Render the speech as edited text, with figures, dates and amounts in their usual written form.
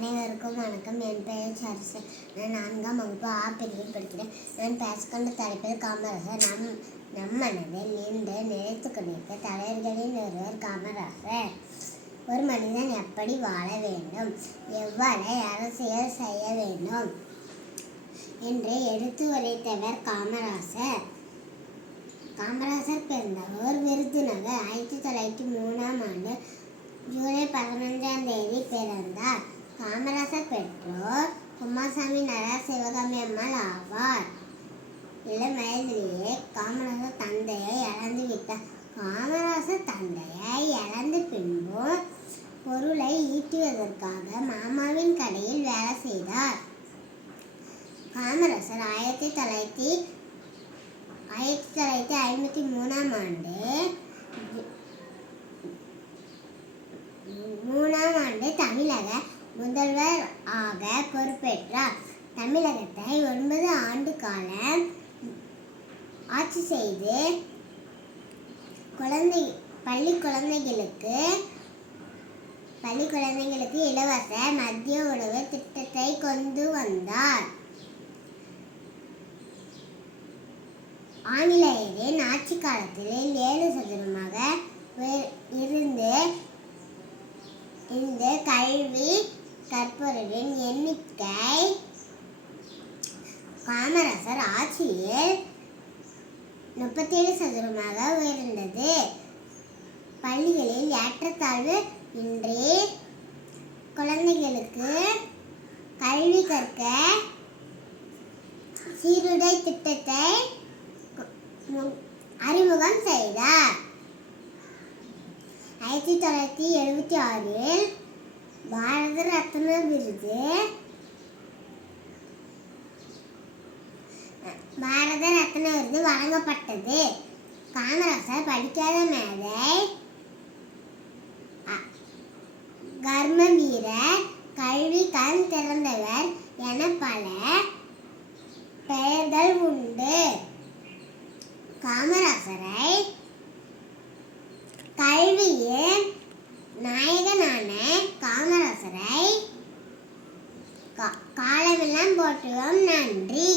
அனைவருக்கும் வணக்கம். என் பெயர் சரசு. நான் 4ஆம் வகுப்பு ஆ பிரிவில் படிக்கிறேன். நான் பேசிக்கொண்ட தலைப்பில் காமராசர். நம் மனதில் நீண்டு நிலைத்து கொண்டிருக்க தலைவர்களில் ஒருவர் காமராசர். ஒரு மனிதன் எப்படி வாழ வேண்டும், எவ்வாறு அரசியல் செய்ய வேண்டும் என்று எடுத்து உரைத்தவர் காமராசர். காமராசர் பிறந்தவர் விருதுநகர். 1903ஆம் ஆண்டு ஜூலை 15ஆம் தேதி பிறந்தார். காமராசர் பெற்றோர் குமாரசாமி நடார், சிவகாமி அம்மாள் ஆவார். இளம் வயதிலேயே காமராசர் தந்தையை இழந்து விட்டார். காமராசர் தந்தையை இழந்த பின்பும் பொருளை ஈட்டுவதற்காக மாமாவின் கடையில் வேலை செய்தார். காமராசர் 1953ஆம் ஆண்டு 3ஆம் தமிழக முதல்வர் ஆக பொறுப்பேற்றார். தமிழகத்தை 9 ஆண்டு காலம் ஆட்சி செய்து பள்ளி குழந்தைகளுக்கு இலவச மதிய உணவு திட்டத்தை கொண்டு வந்தார். ஆங்கிலேயரின் ஆட்சி காலத்தில் 7 சதுரமாக இந்த கல்வி கற்பவர்களின் எண்ணிக்கை காமராசர் ஆட்சியில் 37 சதுரமாக உயர்ந்தது. பள்ளிகளில் ஏற்றத்தாழ்வு இன்றி குழந்தைகளுக்கு கல்வி கற்க சீருடை திட்டத்தை அறிமுகம் செய்தார். 1976இல் பாரத ரத்ன விருது வழங்கப்பட்டது. காமராசர் படிக்காத மேதை, கர்ம வீரர், கல்வி கண் திறந்தவர் என பல பெயர்கள் உண்டு. காமராசரை கல்வியின் நாயகனான காமராசரை காலமெல்லாம் போற்றுவோம். நன்றி.